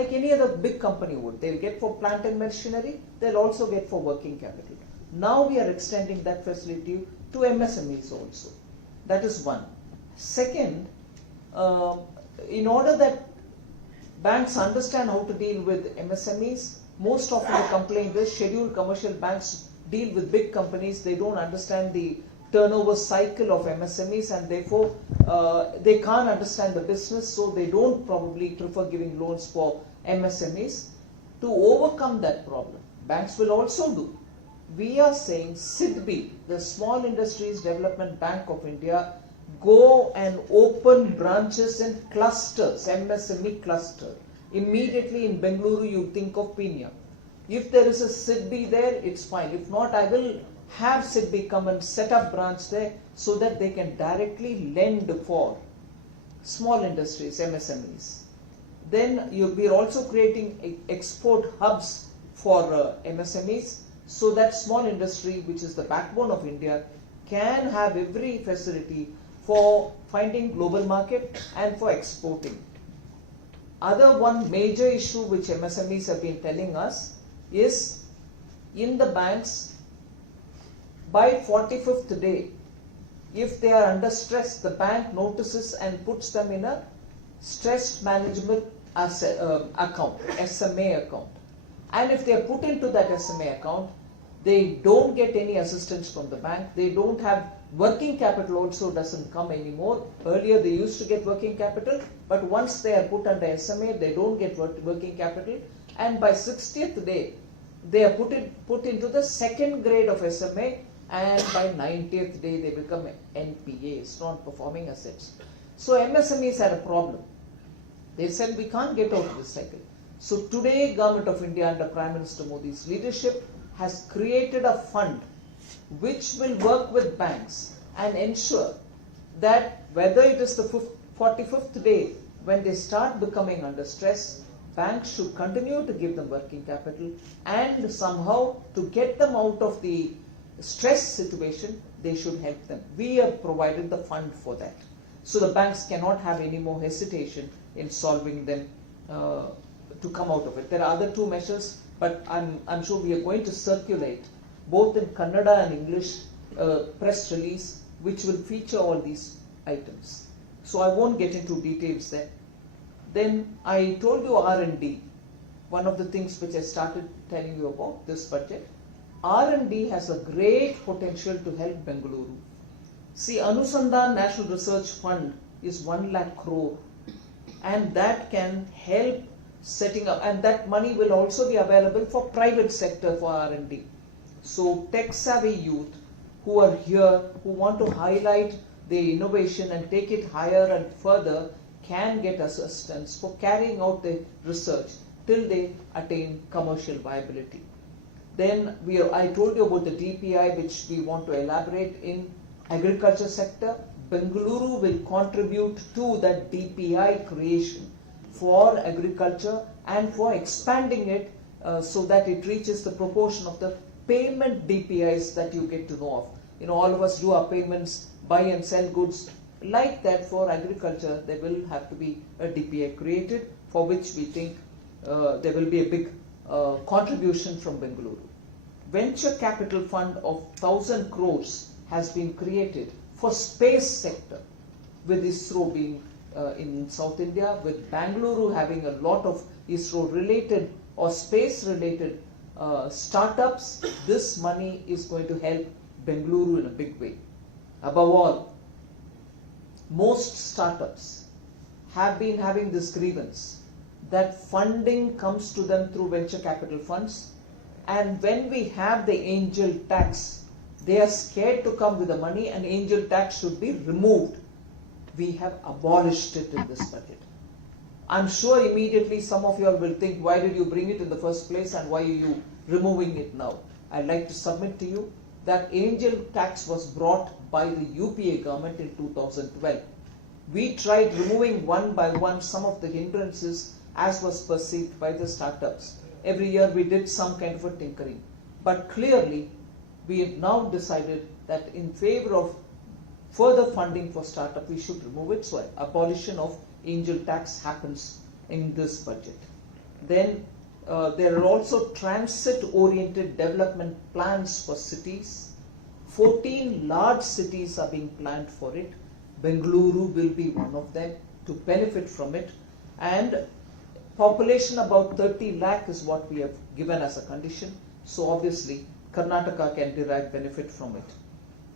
like any other big company would. They'll get for plant and machinery, they'll also get for working capital. Now we are extending that facility to MSMEs also. That is one. Second, in order that banks understand how to deal with MSMEs, most often the complaint is scheduled commercial banks deal with big companies, they don't understand the turnover cycle of MSMEs, and therefore they can't understand the business, so they don't probably prefer giving loans for MSMEs. To overcome that problem, banks will also do. We are saying SIDBI, the Small Industries Development Bank of India, go and open branches in clusters, MSME cluster. Immediately in Bengaluru you think of Pina. If there is a SIDBI there, it's fine. If not, I will have SIDBI come and set up branch there so that they can directly lend for small industries, MSMEs. Then we are also creating export hubs for MSMEs, so that small industry, which is the backbone of India, can have every facility for finding global market and for exporting. Other one major issue which MSMEs have been telling us is, in the banks, by 45th day, if they are under stress, the bank notices and puts them in a stress management account, SMA account. And if they are put into that SMA account, they don't get any assistance from the bank. They don't have working capital, also doesn't come anymore. Earlier they used to get working capital, but once they are put under SMA, they don't get working capital. And by 60th day, they are put into the second grade of SMA, and by 90th day they become NPAs, non-performing assets. So MSMEs had a problem. They said we can't get out of this cycle. So today, Government of India under Prime Minister Modi's leadership has created a fund which will work with banks and ensure that whether it is the 45th day when they start becoming under stress, banks should continue to give them working capital, and somehow to get them out of the stress situation, they should help them. We have provided the fund for that. So the banks cannot have any more hesitation in solving them to come out of it. There are other two measures, but I'm sure we are going to circulate both in Kannada and English press release which will feature all these items. So I won't get into details there. Then I told you R&D, one of the things which I started telling you about this budget. R&D has a great potential to help Bengaluru. See, Anusandhan National Research Fund is 1 lakh crore, and that can help setting up, and that money will also be available for private sector for R&D. So tech-savvy youth who are here, who want to highlight the innovation and take it higher and further, can get assistance for carrying out the research till they attain commercial viability. Then I told you about the DPI, which we want to elaborate in agriculture sector. Bengaluru will contribute to that DPI creation for agriculture and for expanding it so that it reaches the proportion of the payment DPIs that you get to know of. You know, all of us do our payments, buy and sell goods. Like that, for agriculture, there will have to be a DPI created, for which we think there will be a big contribution from Bengaluru. Venture capital fund of 1,000 crores has been created for space sector, with ISRO being in South India, with Bengaluru having a lot of ISRO related or space related startups. This money is going to help Bengaluru in a big way. Above all, most startups have been having this grievance that funding comes to them through venture capital funds, and when we have the angel tax, they are scared to come with the money, and angel tax should be removed. We have abolished it in this budget. I'm sure immediately some of you all will think, why did you bring it in the first place and why are you removing it now? I'd like to submit to you that angel tax was brought by the UPA government in 2012. We tried removing one by one some of the hindrances as was perceived by the startups. Every year we did some kind of a tinkering. But clearly, we have now decided that in favor of further funding for startup, we should remove it. So abolition of angel tax happens in this budget. Then there are also transit-oriented development plans for cities. 14 large cities are being planned for it. Bengaluru will be one of them to benefit from it. And population about 30 lakh is what we have given as a condition. So obviously Karnataka can derive benefit from it.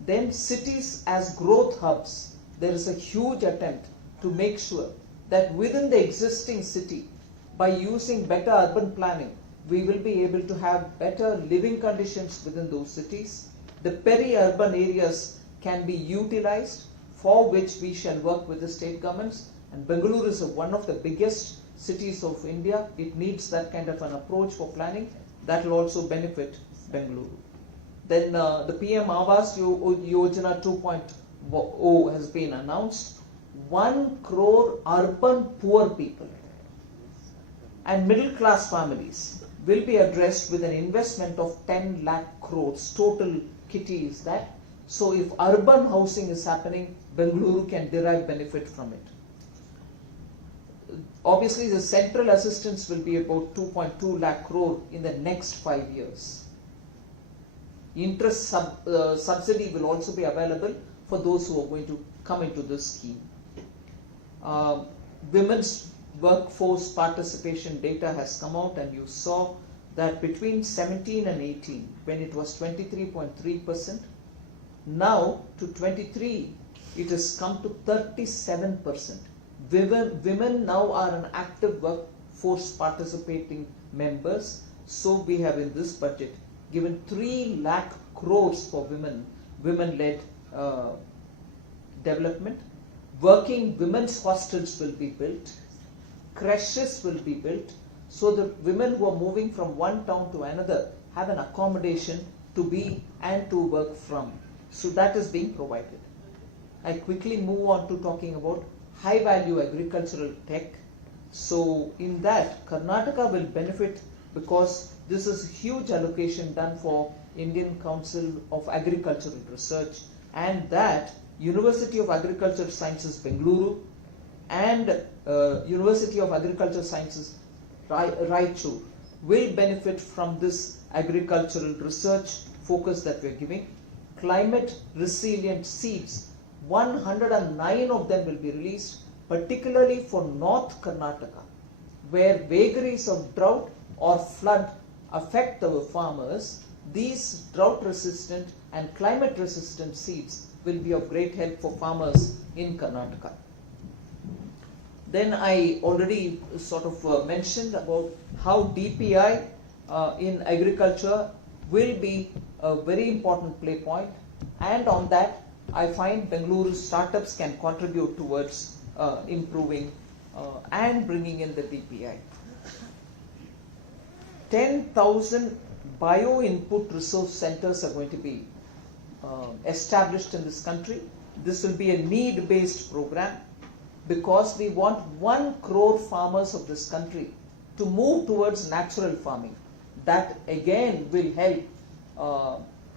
Then cities as growth hubs. There is a huge attempt to make sure that within the existing city, by using better urban planning, we will be able to have better living conditions within those cities. The peri-urban areas can be utilized, for which we shall work with the state governments. And Bengaluru is one of the biggest cities of India. It needs that kind of an approach for planning. That will also benefit Bengaluru. Then the PM Awas Yojana 2.0 has been announced. 1 crore urban poor people and middle class families will be addressed with an investment of 10 lakh crores. Total kitty is that. So if urban housing is happening, Bengaluru can derive benefit from it. Obviously the central assistance will be about 2.2 lakh crore in the next 5 years. Interest subsidy will also be available for those who are going to come into this scheme. Women's workforce participation data has come out, and you saw that between 17 and 18, when it was 23.3%, now to 23, it has come to 37%. Women now are an active workforce participating members. So we have in this budget given 3 lakh crores for women-led development. Working women's hostels will be built. Creches will be built, so the women who are moving from one town to another have an accommodation to be and to work from. So that is being provided. I quickly move on to talking about high value agricultural tech. So in that, Karnataka will benefit because this is huge allocation done for Indian Council of Agricultural Research, and that University of Agricultural Sciences Bengaluru and University of Agricultural Sciences Raichur will benefit from this agricultural research focus that we are giving. Climate resilient seeds, 109 of them will be released, particularly for North Karnataka, where vagaries of drought or flood affect our farmers. These drought resistant and climate resistant seeds will be of great help for farmers in Karnataka. Then I already sort of mentioned about how DPI in agriculture will be a very important play point, and on that I find Bengaluru startups can contribute towards improving and bringing in the DPI. 10,000 bio-input resource centers are going to be established in this country. This will be a need-based program because we want 1 crore farmers of this country to move towards natural farming. That again will help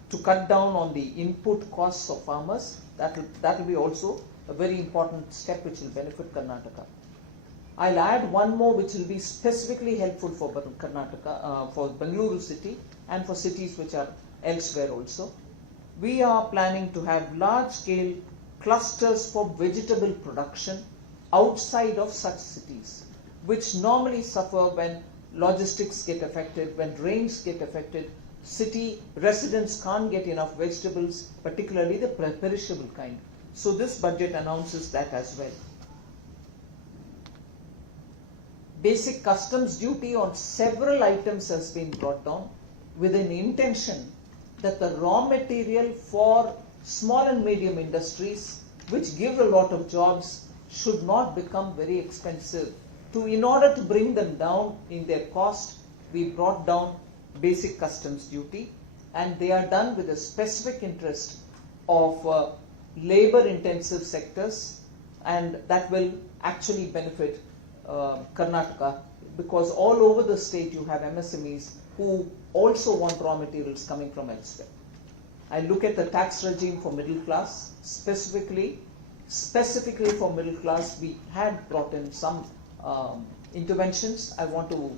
to cut down on the input costs of farmers. That will be also a very important step which will benefit Karnataka. I'll add one more which will be specifically helpful for Karnataka, for Bengaluru city and for cities which are elsewhere also. We are planning to have large-scale clusters for vegetable production outside of such cities, which normally suffer when logistics get affected, when rains get affected. City residents can't get enough vegetables, particularly the perishable kind. So this budget announces that as well. Basic customs duty on several items has been brought down with an intention that the raw material for small and medium industries, which give a lot of jobs, should not become very expensive. In order to bring them down in their cost, we brought down basic customs duty, and they are done with a specific interest of labor-intensive sectors, and that will actually benefit Karnataka, because all over the state you have MSMEs who also want raw materials coming from elsewhere. I look at the tax regime for middle class. Specifically for middle class, we had brought in some interventions. I want to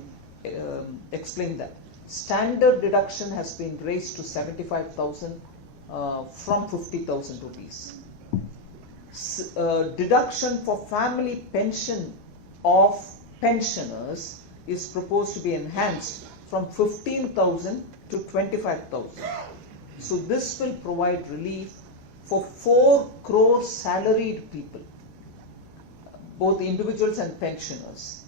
explain that. Standard deduction has been raised to 75,000 from 50,000 rupees. Deduction for family pension of pensioners is proposed to be enhanced from 15,000 to 25,000. So this will provide relief for 4 crore salaried people, both individuals and pensioners.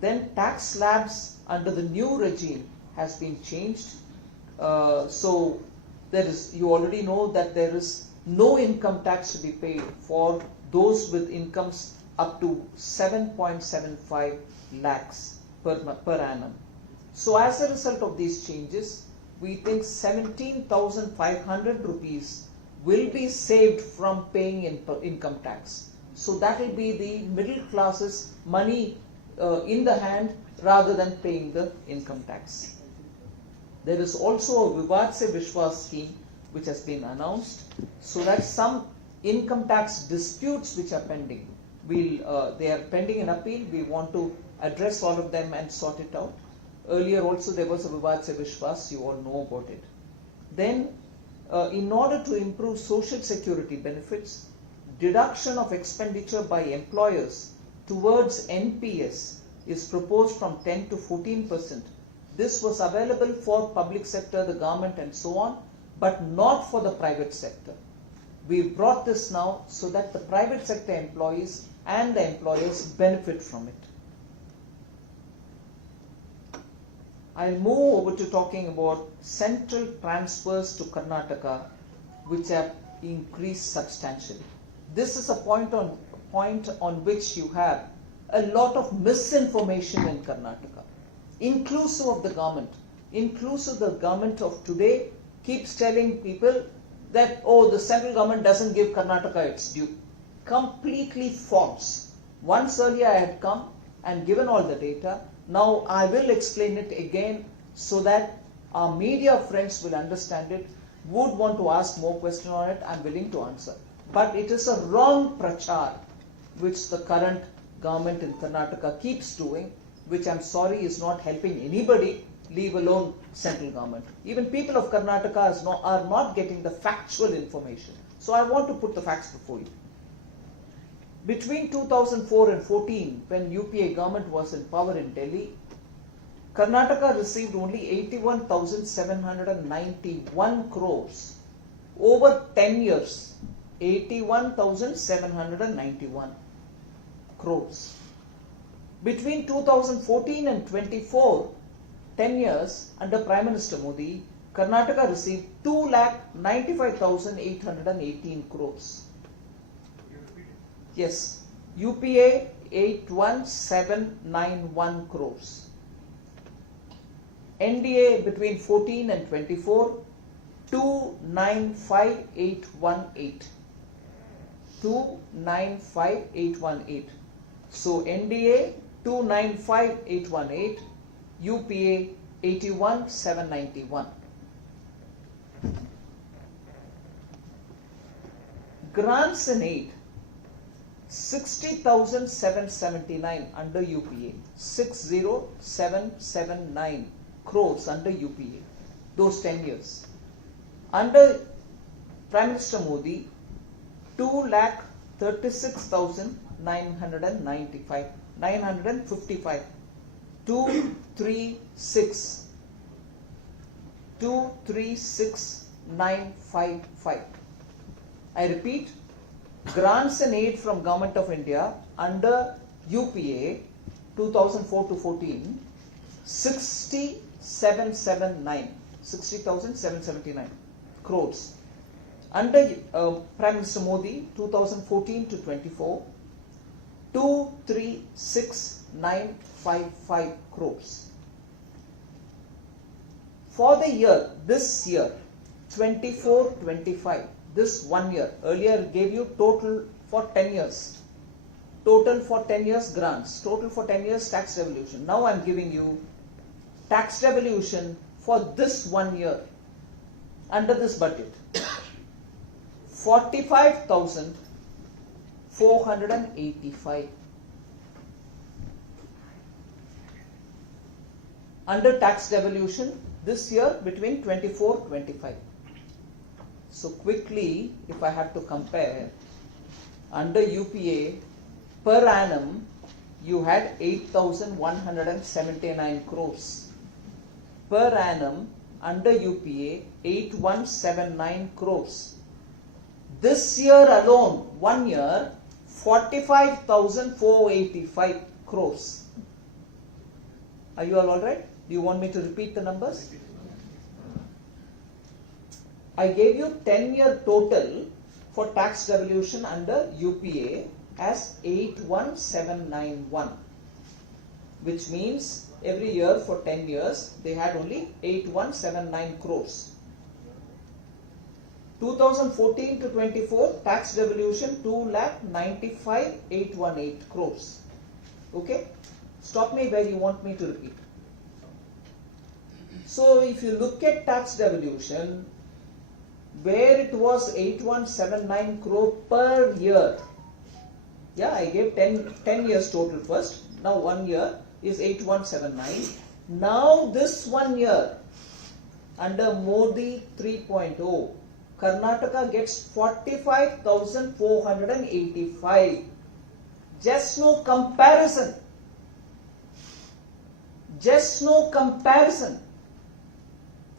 Then tax slabs under the new regime has been changed. So there is, you already know that there is no income tax to be paid for those with incomes up to 7.75 lakhs per annum. So as a result of these changes, we think 17,500 rupees will be saved from paying income tax. So that will be the middle class's money in the hand rather than paying the income tax. There is also a Vivad Se Vishwas scheme which has been announced, so that some income tax disputes which are pending, they are pending in appeal. We want to address all of them and sort it out. Earlier also there was a Vivad Se Vishwas, you all know about it. Then in order to improve social security benefits, deduction of expenditure by employers towards NPS is proposed from 10 to 14%. This was available for public sector, the government and so on, but not for the private sector. We brought this now so that the private sector employees and the employers benefit from it. I'll move over to talking about central transfers to Karnataka, which have increased substantially. This is a point on which you have a lot of misinformation in Karnataka, inclusive of the government. Inclusive the government of today keeps telling people that, oh, the central government doesn't give Karnataka its due. Completely false. Once earlier I had come and given all the data. Now I will explain it again so that our media friends will understand it, would want to ask more questions on it, I'm willing to answer. But it is a wrong prachar which the current government in Karnataka keeps doing, which I'm sorry is not helping anybody, leave alone central government. Even people of Karnataka are not getting the factual information. So I want to put the facts before you. Between 2004 and 14, when UPA government was in power in Delhi, Karnataka received only 81,791 crores over 10 years. 81,791 crores. Between 2014 and 24, 10 years under Prime Minister Modi, Karnataka received 2,95,818 crores. Yes, UPA 81,791 crores. NDA between 14 and 24, 295,818. 295,818. So NDA 295,818, UPA 81,791. Grants and aid 60,779 under UPA, 60,779 crores under UPA, those 10 years. Under Prime Minister Modi, 2,36,995, 955, 236,955. I repeat, grants and aid from Government of India under UPA 2004 to 14, 60,779 crores. Under Prime Minister Modi 2014 to 24, 236,955 crores. For the year, this year, 24-25, this 1 year, earlier gave you total for 10 years. Total for 10 years grants, total for 10 years tax devolution. Now I am giving you tax devolution for this 1 year under this budget. 45,485. under tax devolution this year between 24-25. So quickly, if I have to compare, under UPA per annum you had 8,179 crores. Per annum under UPA 8179 crores. This year alone, 1 year, 45,485 crores. Are you all right? Do you want me to repeat the numbers? I gave you 10-year total for tax devolution under UPA as 81791, which means every year for 10 years they had only 8179 crores. 2014 to 24 tax devolution 2,95,818 crores. Okay? Stop me where you want me to repeat. So if you look at tax devolution, where it was 8179 crore per year, yeah, I gave 10 years total first. Now 1 year is 8179. Now this 1 year under Modi 3.0, Karnataka gets 45,485. Just no comparison. Just no comparison.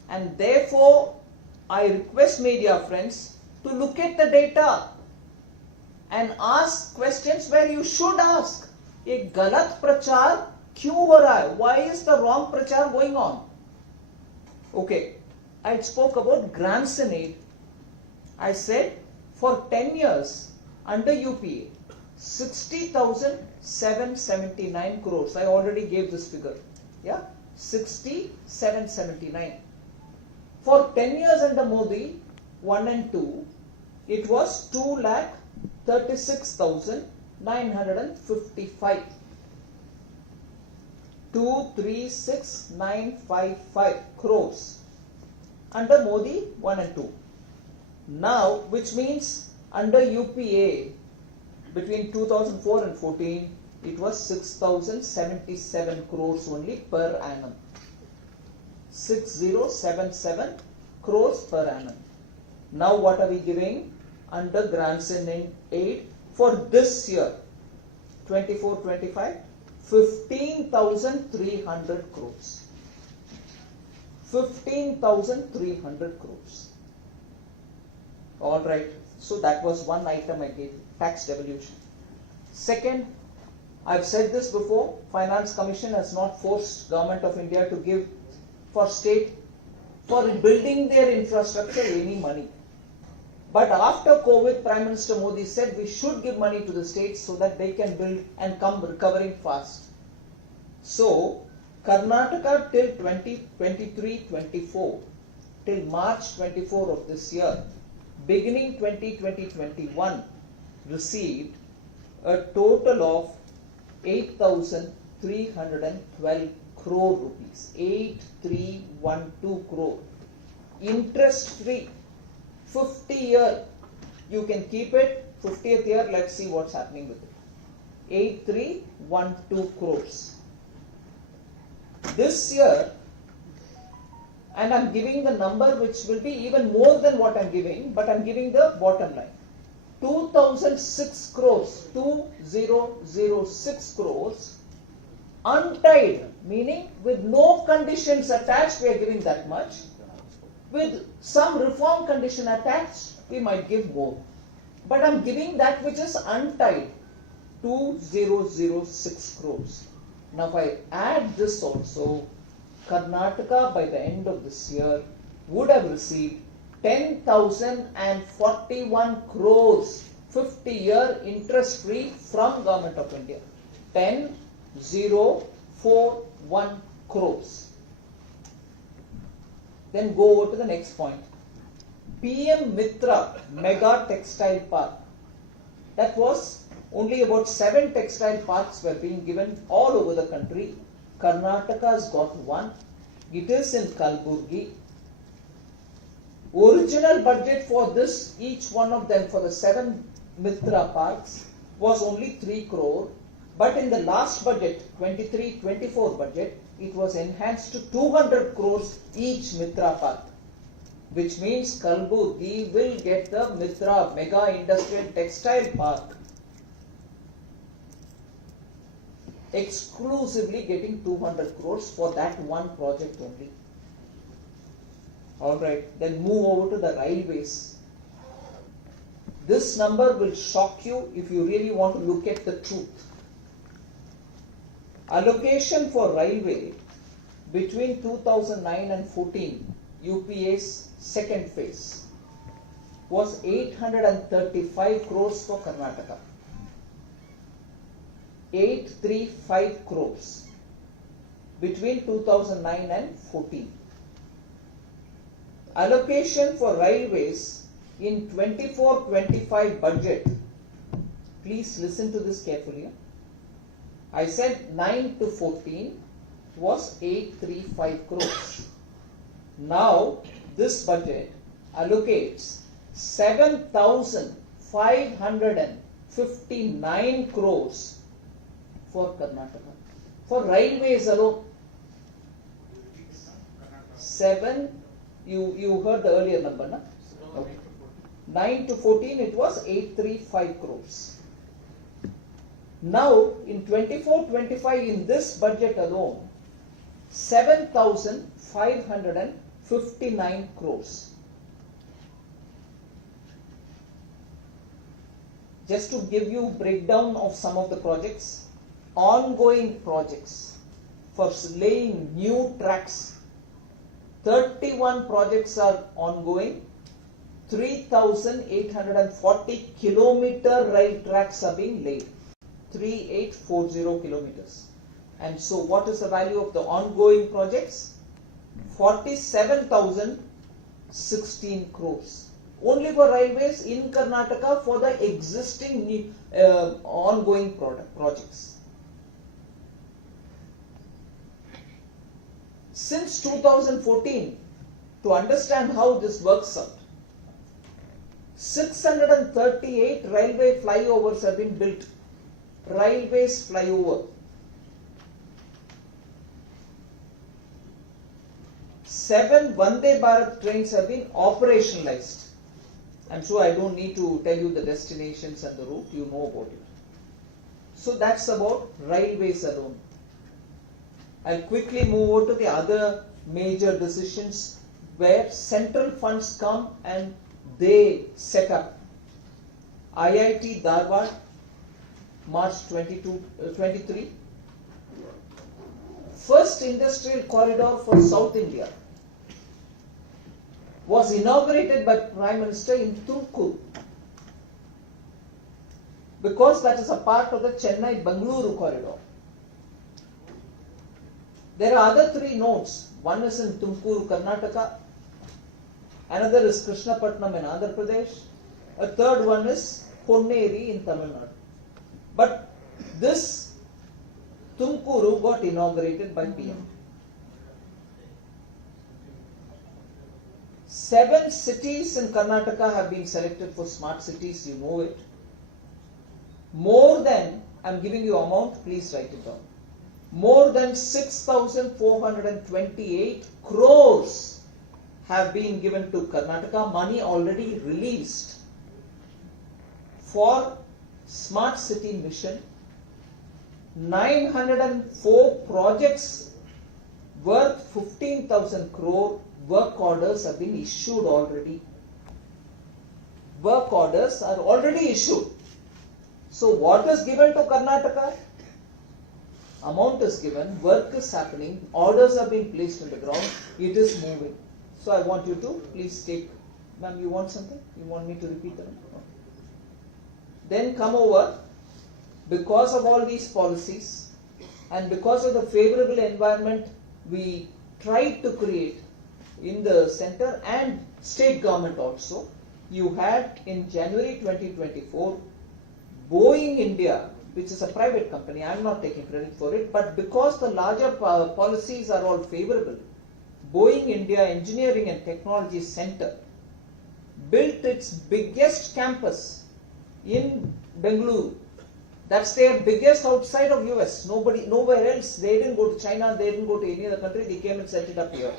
And therefore, I request media friends to look at the data and ask questions where you should ask. ये गलत प्रचार क्यों हो रहा है? Why is the wrong प्रचार going on? Okay, I spoke about grants in aid. I said for 10 years under UPA, 60,779 crores. I already gave this figure. Yeah, 60,779. For 10 years under Modi 1 and 2, it was 2,36,955. 236,955 crores under Modi 1 and 2. Now, which means under UPA between 2004 and 14, it was 6,077 crores only per annum. 6077 crores per annum. Now what are we giving under grants and aid for this year 24-25? 15,300 crores. 15,300 crores. All right. So that was one item I gave, tax devolution. Second, I've said this before, Finance Commission has not forced Government of India to give for state for building their infrastructure any money. But after COVID, Prime Minister Modi said we should give money to the states so that they can build and come recovering fast. So, Karnataka till 2023-24, till March 24 of this year, beginning 2020-21, received a total of 8,312 crore rupees. 8,312 crore. Interest free. 50-year. You can keep it. 50th year, let's see what's happening with it. 8,312 crores. This year, and I'm giving the number which will be even more than what I'm giving, but I'm giving the bottom line. 2,006 crores, 2,006 crores, untied, meaning with no conditions attached, we are giving that much. With some reform condition attached, we might give more. But I'm giving that which is untied, 2,006 crores. Now if I add this also, Karnataka by the end of this year would have received 10,041 crores, 50-year interest free from Government of India. 10,041 crores. Then go over to the next point. PM Mitra Mega Textile Park. That was only about 7 textile parks were being given all over the country. Karnataka has got one. It is in Kalburgi. Original budget for this, each one of them for the 7 Mitra parks was only 3 crore. But in the last budget, 23-24 budget, it was enhanced to 200 crores each Mitra path, which means Kalburgi will get the Mitra Mega Industrial Textile Park exclusively getting 200 crores for that one project only. Alright, then move over to the railways. This number will shock you if you really want to look at the truth. Allocation for railway between 2009 and 14, UPA's second phase, was 835 crores for Karnataka. 835 crores between 2009 and 14. Allocation for railways in 24-25 budget, please listen to this carefully. I said 9 to 14 was 835 crores. Now this budget allocates 7,559 crores for Karnataka. For railways alone, you heard the earlier number, na? Okay. 9 to 14 it was 835 crores. Now in 24-25 in this budget alone, 7,559 crores. Just to give you breakdown of some of the projects, ongoing projects for laying new tracks, 31 projects are ongoing. 3,840 kilometer rail tracks are being laid. 3840 kilometers. And so what is the value of the ongoing projects? 47,016 crores. Only for railways in Karnataka for the existing ongoing projects. Since 2014, to understand how this works out, 638 railway flyovers have been built. Railways flyover. 7 Vande Bharat trains have been operationalized. I'm sure I don't need to tell you the destinations and the route, you know about it. So that's about railways alone. I'll quickly move over to the other major decisions where central funds come and they set up. IIT Dharwad, March 23. First industrial corridor for South India was inaugurated by Prime Minister in Tumkur, because that is a part of the Chennai-Bangalore corridor. There are other 3 nodes. One is in Tumkur, Karnataka. Another is Krishnapatnam in Andhra Pradesh. A third one is Ponneri in Tamil Nadu. But this Tumkuru got inaugurated by PM. 7 cities in Karnataka have been selected for smart cities, you know it. More than, I'm giving you amount, please write it down. More than 6,428 crores have been given to Karnataka, money already released for smart city mission. 904 projects worth 15,000 crore, work orders have been issued already. Work orders are already issued. So what is given to Karnataka? Amount is given, work is happening, orders are being placed on the ground, it is moving. So I want you to please take, ma'am, you want something? You want me to repeat that? Okay. Then come over, because of all these policies and because of the favorable environment we tried to create in the center and state government also, you had in January 2024, Boeing India, which is a private company, I am not taking credit for it, but because the larger policies are all favorable, Boeing India Engineering and Technology Center built its biggest campus in Bengaluru. That's their biggest outside of US. Nowhere else. They didn't go to China, they didn't go to any other country, they came and set it up here.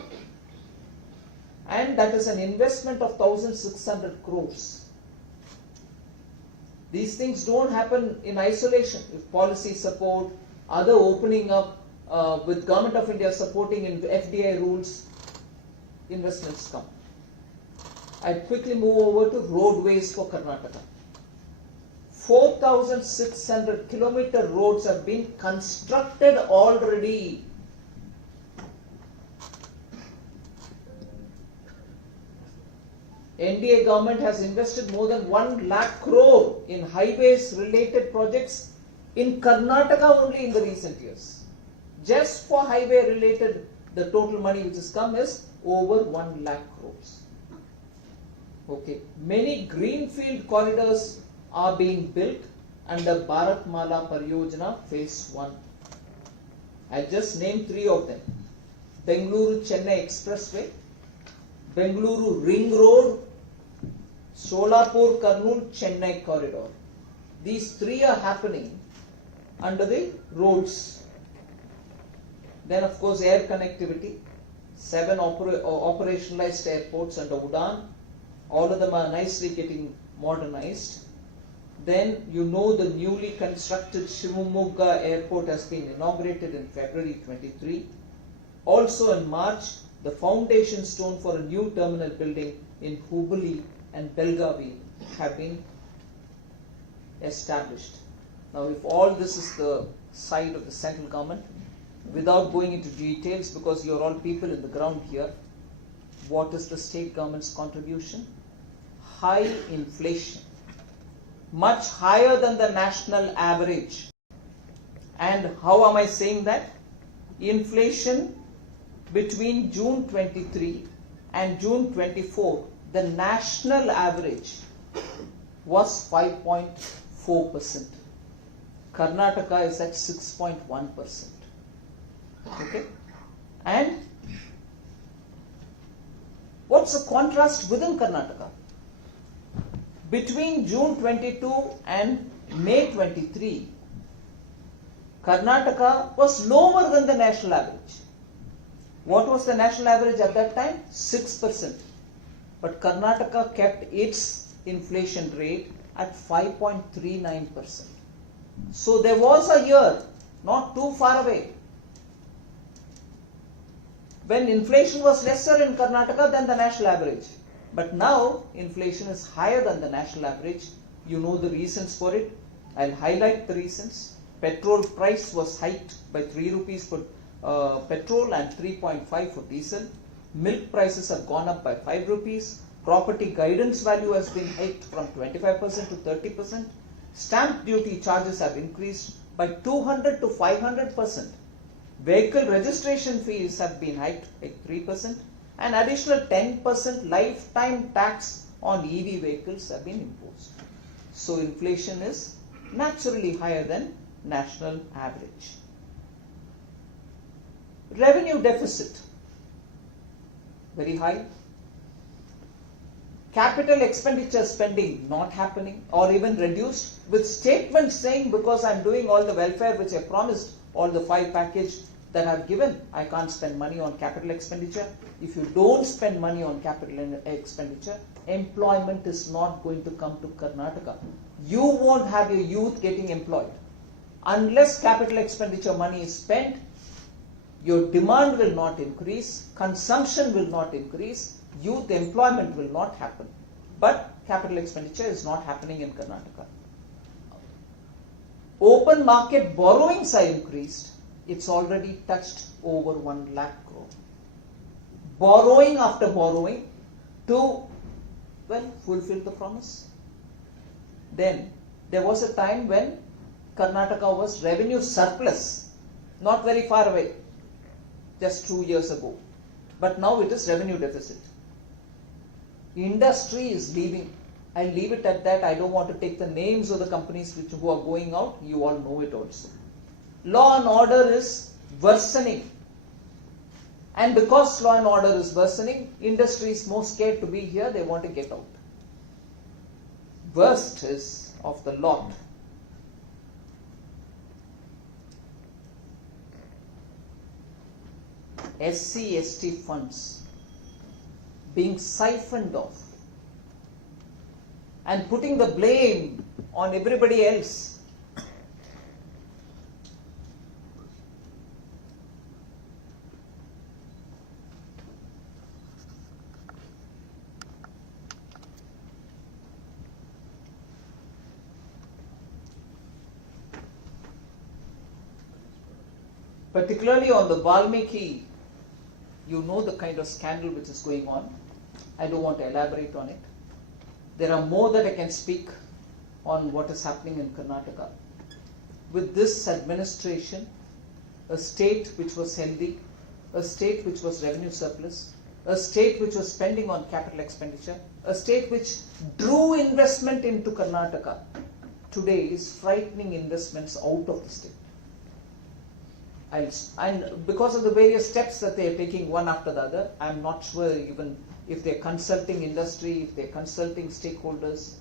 And that is an investment of 1,600 crores. These things don't happen in isolation. If policy support, other opening up, with Government of India supporting in FDI rules, investments come. I quickly move over to roadways for Karnataka. 4,600 kilometer roads have been constructed already. NDA government has invested more than 1 lakh crore in highways related projects in Karnataka only in the recent years. Just for highway related, the total money which has come is over 1 lakh crores. Okay, many greenfield corridors are being built under Bharatmala Pariyojana Phase 1. I just named 3 of them. Bengaluru-Chennai Expressway, Bengaluru Ring Road, Solapur-Kurnool-Chennai Corridor. These 3 are happening under the roads. Then of course air connectivity, 7 operationalized airports under UDAN. All of them are nicely getting modernized. Then you know the newly constructed Shivamogga airport has been inaugurated in February 23. Also in March, the foundation stone for a new terminal building in Hubli and Belgavi have been established. Now if all this is the side of the central government, without going into details because you are all people in the ground here, what is the state government's contribution? High inflation, much higher than the national average. And how am I saying that? Inflation between June 23 and June 24, the national average was 5.4%. Karnataka is at 6.1%. Okay? And what's the contrast within Karnataka? Between June 22 and May 23, Karnataka was lower than the national average. What was the national average at that time? 6%. But Karnataka kept its inflation rate at 5.39%. So there was a year, not too far away, when inflation was lesser in Karnataka than the national average. But now inflation is higher than the national average. You know the reasons for it. I'll highlight the reasons. Petrol price was hiked by 3 rupees for petrol and 3.5 for diesel. Milk prices have gone up by 5 rupees. Property guidance value has been hiked from 25% to 30%. Stamp duty charges have increased by 200 to 500%. Vehicle registration fees have been hiked by 3%. An additional 10% lifetime tax on EV vehicles have been imposed. So inflation is naturally higher than national average. Revenue deficit, very high. Capital expenditure spending not happening or even reduced, with statements saying because I'm doing all the welfare which I promised, all the 5 package that I've given, I can't spend money on capital expenditure. If you don't spend money on capital expenditure, employment is not going to come to Karnataka. You won't have your youth getting employed. Unless capital expenditure money is spent, your demand will not increase, consumption will not increase, youth employment will not happen. But capital expenditure is not happening in Karnataka. Open market borrowings are increased. It's already touched over 1 lakh crore. Borrowing after borrowing to, well, fulfill the promise. Then there was a time when Karnataka was revenue surplus, not very far away, just 2 years ago. But now it is revenue deficit. Industry is leaving. I'll leave it at that. I don't want to take the names of the companies who are going out. You all know it also. Law and order is worsening. And because law and order is worsening, industry is more scared to be here. They want to get out. Worst is of the lot. SC/ST funds being siphoned off and putting the blame on everybody else. Particularly on the Valmiki, you know the kind of scandal which is going on. I don't want to elaborate on it. There are more that I can speak on what is happening in Karnataka. With this administration, a state which was healthy, a state which was revenue surplus, a state which was spending on capital expenditure, a state which drew investment into Karnataka, today is frightening investments out of the state. And because of the various steps that they are taking one after the other, I am not sure even if they are consulting industry, if they are consulting stakeholders.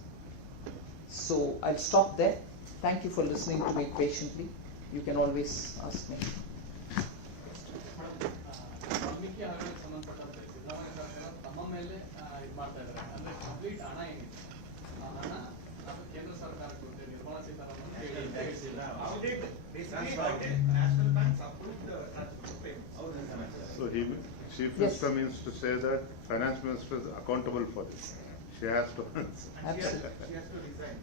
So I'll stop there. Thank you for listening to me patiently. You can always ask me. So Chief Minister means to say that Finance Minister is accountable for this. She has to answer. Absolutely. She has to resign.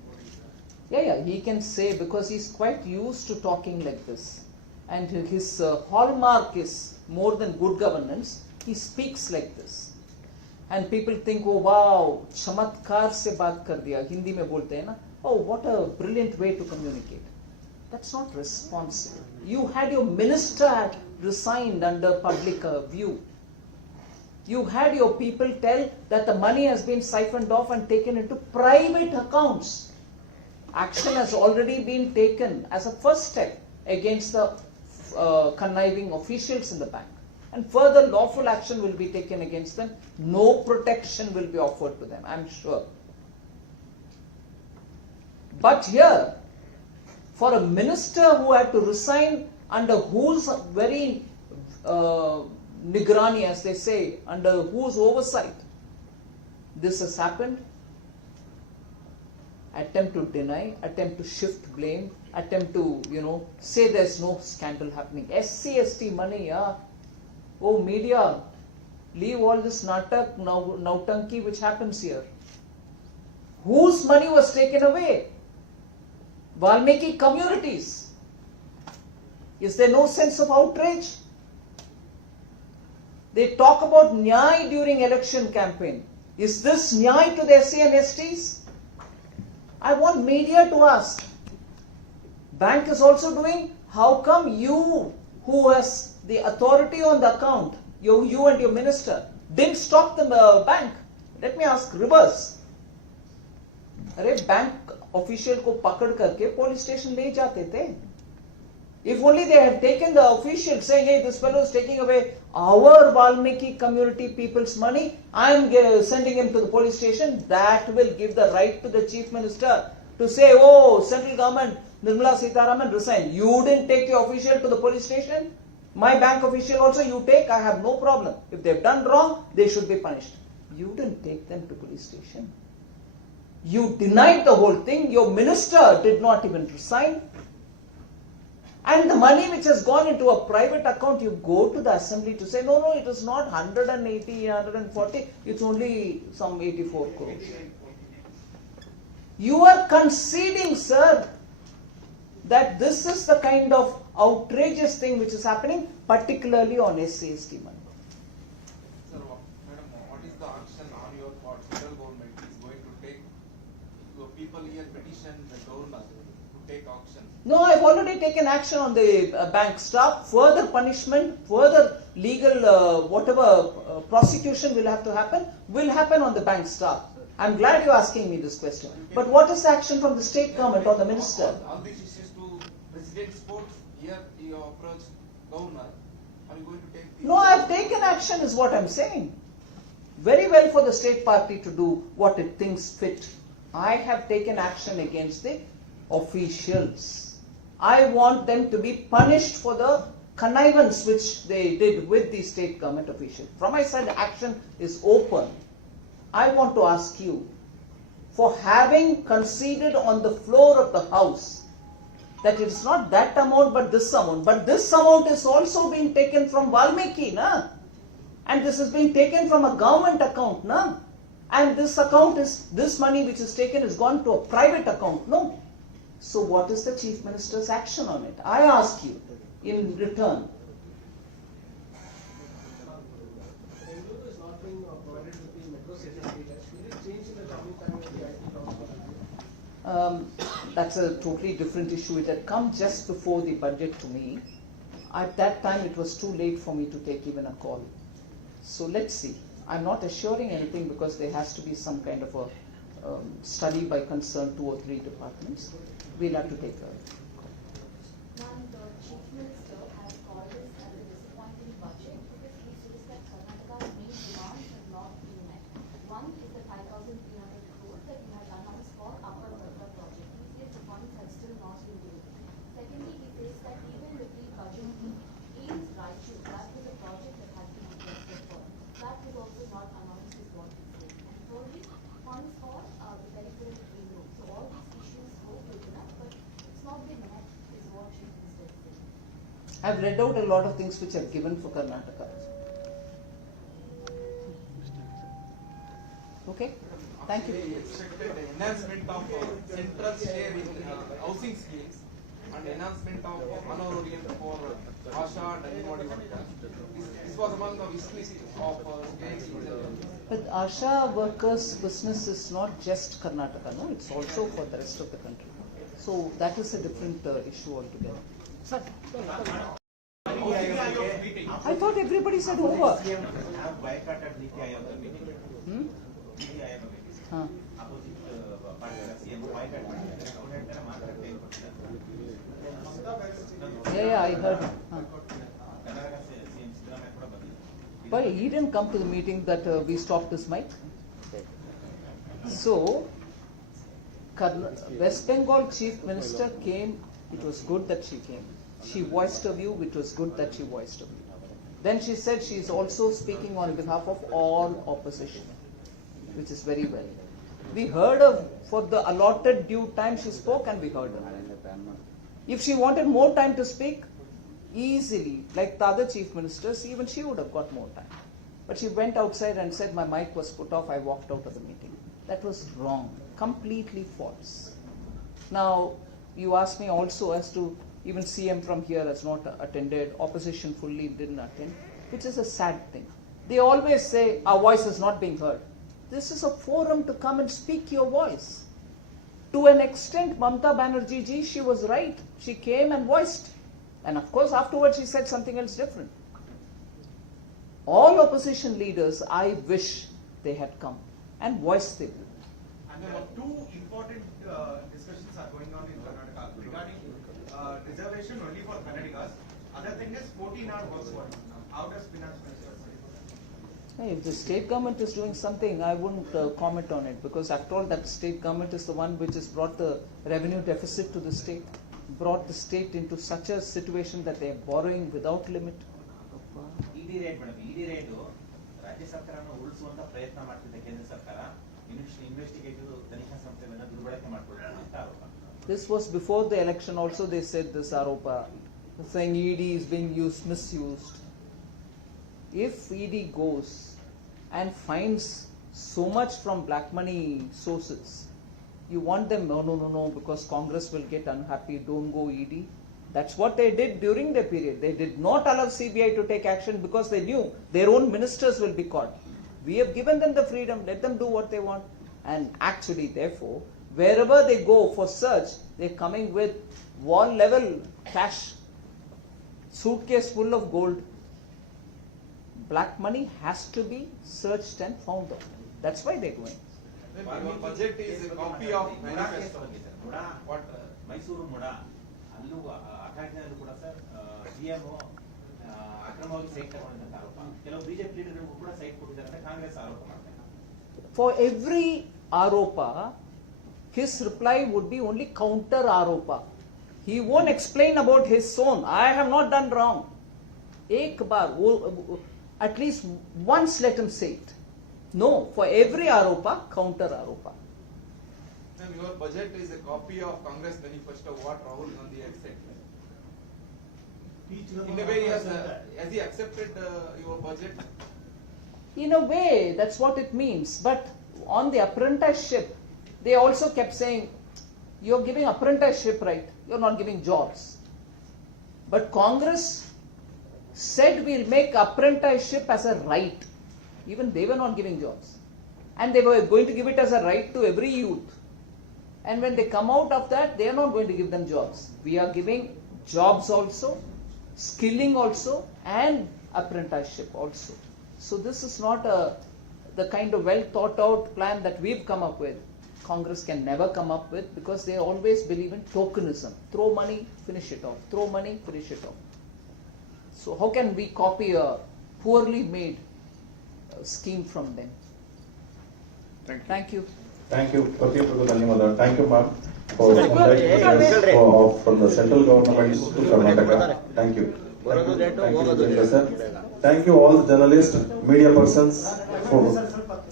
Yeah, he can say, because he's quite used to talking like this. And his hallmark is more than good governance, he speaks like this. And people think, oh wow, chamatkar se baat kar diya, Hindi mein bolte hai na. Oh, what a brilliant way to communicate. That's not responsible. You had your minister resigned under public view. You had your people tell that the money has been siphoned off and taken into private accounts. Action has already been taken as a first step against the conniving officials in the bank. And further lawful action will be taken against them. No protection will be offered to them, I'm sure. But here, for a minister who had to resign under whose very nigrani, as they say, under whose oversight this has happened, attempt to deny, attempt to shift blame, attempt to, say there's no scandal happening. SC/ST money, yeah. Oh, media, leave all this natak, nautanki which happens here. Whose money was taken away? Valmiki communities. Is there no sense of outrage? They talk about nyai during election campaign. Is this nyai to the SC and STs? I want media to ask. Bank is also doing. How come you, who has the authority on the account, you and your minister, didn't stop the bank? Let me ask reverse. अरे bank official को पकड़ करके police station ले जाते थे. If only they had taken the official saying, hey, this fellow is taking away our Valmiki community people's money, I am sending him to the police station, that will give the right to the chief minister to say, oh, central government, Nirmala Sitharaman resigned. You didn't take your official to the police station? My bank official also you take, I have no problem. If they've done wrong, they should be punished. You didn't take them to police station. You denied the whole thing. Your minister did not even resign. And the money which has gone into a private account, you go to the assembly to say, no, it is not 180, 140, it's only some 84 crores. You are conceding, sir, that this is the kind of outrageous thing which is happening, particularly on SC/ST money. Sir, madam, what is the action on your part? Federal government is going to take, people here petition the government to take action. No, I've already taken action on the bank staff. Further punishment, further legal whatever prosecution will have to happen, will happen on the bank staff. I'm glad you're asking me this question. But what is the action from the state government or the minister? All these issues to President Sports, here you approach governor. Are you going to take the... No, I've taken action is what I'm saying. Very well for the state party to do what it thinks fit. I have taken action against the officials. I want them to be punished for the connivance which they did with the state government official. From my side, action is open. I want to ask you, for having conceded on the floor of the House that it's not that amount but this amount is also being taken from Valmiki, na? And this is being taken from a government account, na? And this money which is taken is gone to a private account, no? So what is the Chief Minister's action on it? I ask you in return. Bengaluru is not being provided with the metro station data. Will it change in the coming time of the IT law? That's a totally different issue. It had come just before the budget to me. At that time, it was too late for me to take even a call. So let's see. I'm not assuring anything because there has to be some kind of a study by concerned 2 or 3 departments. We'll have to take a Ma'am, the Chief Minister has called this as a disappointing budget because he says that Karnataka's main demands have not been met. One is the 5,300 crores that he has announced for Upper Bharta project. He says the funds have still not been given. Secondly, he says that even with the budget aims Raichu, that was a project that has been requested for. That was also not announced is what he says. And thirdly, funds for the peripheral ring road. So all these issues go taken up, but it's not been met is what Chief Minister is saying. I've read out a lot of things which are given for Karnataka. Okay? Thank you. Expected enhancement of central share in housing schemes and enhancement of Manororient for Asha and Anybody workers. This was among the wish list of states. But Asha workers' business is not just Karnataka, no? It's also for the rest of the country. So that is a different issue altogether. Sir? I thought everybody said over. Hmm? Huh. Yeah, I heard. Huh. But he didn't come to the meeting that we stopped his mic. So, West Bengal Chief Minister came. It was good that she came. She voiced her view. It was good that she voiced her view. Then she said she is also speaking on behalf of all opposition, which is very well. We heard her for the allotted due time she spoke, and we heard her. If she wanted more time to speak, easily, like the other chief ministers, even she would have got more time. But she went outside and said, my mic was put off, I walked out of the meeting. That was wrong, completely false. Now, you asked me also as to, even CM from here has not attended, opposition fully didn't attend, which is a sad thing. They always say, our voice is not being heard. This is a forum to come and speak your voice. To an extent, Mamata Banerjee ji, she was right. She came and voiced. And of course, afterwards she said something else different. All opposition leaders, I wish they had come and voiced their view. And there are 2 important discussions are going on in Karnataka regarding reservation only for Kannadigas. Other thing is 14-hour work for now. How does Finance Minister say? Hey, if the state government is doing something, I wouldn't comment on it, because after all, that state government is the one which has brought the revenue deficit to the state, brought the state into such a situation that they are borrowing without limit. ED rate, madam. ED rate, Rajya Sarkarana ಉಳಿಸುವಂತ ಪ್ರಯತ್ನ ಮಾಡ್ತಿದೆ ಕೇಂದ್ರ ಸರ್ಕಾರ. Investigative ತನಿಖಾ ಸಂಸ್ಥೆಯನ್ನು ದುರ್ಬಳಕೆ ಮಾಡಿಕೊಳ್ಳುತ್ತಿದೆ ಅಂತ ಆರೋಪ. This was before the election also. They said this Aropa, saying ED is being misused. If ED goes and finds so much from black money sources, you want them, no, because Congress will get unhappy, don't go ED. That's what they did during the period. They did not allow CBI to take action because they knew their own ministers will be caught. We have given them the freedom, let them do what they want. And actually, therefore, wherever they go for search, they're coming with wall level cash, suitcase full of gold. Black money has to be searched and found out. That's why they're going. Your budget is a copy of manifesto. What? Mysuru ಮೊಡ ಅಲ್ಲೂ ಅಟ್ಯಾಕ್ನಲ್ಲಿ ಕೂಡ sir CM ಅಕ್ರಮವಾಗಿ site ತಗೊಂಡಂತ ಆರೋಪ. ಕೆಲವು BJP ಲೀಡರ್ಗಳು ಕೂಡ site ಕೊಟ್ಟಿದ್ದಾರೆ ಅಂತ ಕಾಂಗ್ರೆಸ್ ಆರೋಪ ಮಾಡ್ತಾರೆ. For every Aropa, his reply would be only counter Aropa. He won't explain about his own. I have not done wrong. Ek bar, at least once let him say it. No, for every aropa, counter aropa. Ma'am, your budget is a copy of Congress manifesto, what Rahul Gandhi had said. In a way, has he accepted your budget? In a way, that's what it means. But on the apprenticeship, they also kept saying, you're giving apprenticeship, right? You're not giving jobs. But Congress said we'll make apprenticeship as a right. Even they were not giving jobs. And they were going to give it as a right to every youth. And when they come out of that, they are not going to give them jobs. We are giving jobs also, skilling also, and apprenticeship also. So this is not the kind of well thought out plan that we've come up with. Congress can never come up with, because they always believe in tokenism. Throw money, finish it off. Throw money, finish it off. So how can we copy a poorly made scheme from them? Thank you. Thank you. Thank you. Thank you, ma'am, for from the central government to Karnataka. Thank you. Thank you, Vijayendra sir. Thank you all the journalists, media persons,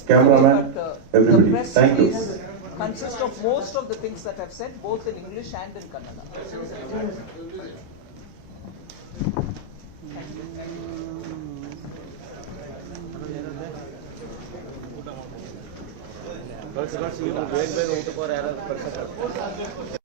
cameraman, everybody. The press Thank you. release consists of most of the things that I've said, both in English and in Kannada. ಬೇಗ ಊಟಕ್ಕೆ ಯಾರು